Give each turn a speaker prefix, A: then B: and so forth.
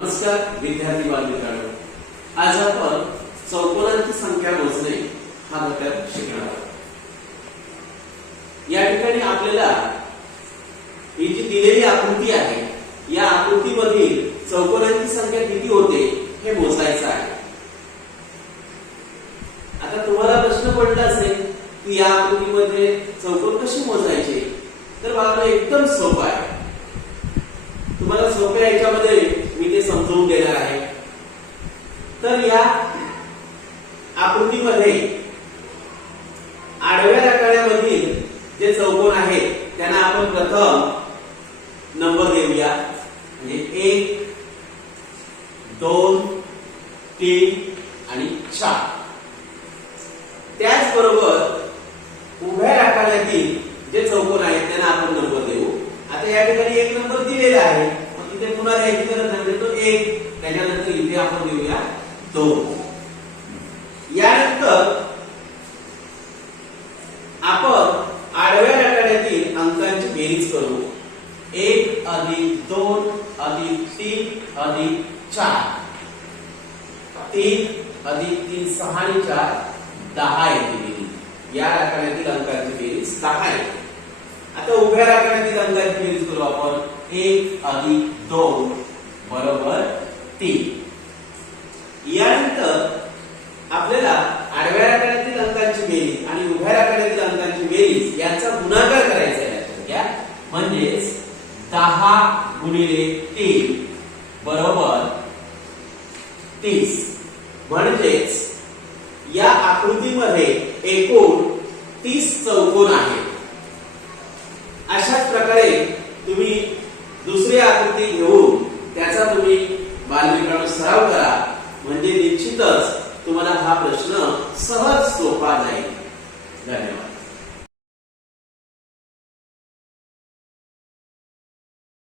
A: नमस्कार विद्यार्थी बालमित्रांनो आज आपण चौकोनांची संख्या मोजणे हा घटक शिकणार आहोत. या ठिकाणी आपल्याला ही जी दिलेली आकृती आहे या आकृतीमधील चौकोनांची संख्या किती होते हे मोजायचं आहे. आता तुम्हाला प्रश्न पडला असेल की या आकृतीमध्ये चौकोन कसे मोजायचे? तर बाबा एकदम सोपं आहे. तुम्हाला सोप्या याच्यामध्ये मी ते समजवून देणार आहे तर या आकृतीमध्ये आडव्या रकाड्यामधील जे चौकोन आहेत त्यांना आपण प्रथम नंबर देऊया. म्हणजे एक दोन तीन आणि चार. त्याचबरोबर उभ्या राखाड्यातील जे चौकोन आहेत त्यांना आपण नंबर देऊ. आता या ठिकाणी एक नंबर दिलेला आहे. मग तिथे पुन्हा द्यायची गरज नाही तो एक. त्याच्यानंतर इथे आपण देऊया दोन यानंतर आपण आडव्या रकाड्यातील अंकांची बेरीज करू एक अधिक दोन अधिक तीन अधिक चार. तीन अधिक तीन सहा आणि चार दहा येते. बेरीज या राखण्यातील अंकांची बेरीज दहा येते. आता उभ्या राखण्यातील अंकांची बेरीज करू आपण. एक अधिक दोन बरोबर तीन. यानंतर आपल्याला आडव्या राखण्यातील अंकांची बेरीज आणि उभ्या राखण्यातील अंकांची बेरीज यांचा गुणाकार करायचा आहे. म्हणजेच दहा गुणिले तीन. बरोबर? तीस. म्हणजेच या आकृतीमध्ये एकूण तीस चौकोन आहे. अशाच प्रकारे तुम्ही दुसरी आकृती घेऊन त्याचा तुम्ही बालमित्रांनो सराव करा. म्हणजे निश्चितच तुम्हाला हा प्रश्न सहज सोपा जाईल. धन्यवाद.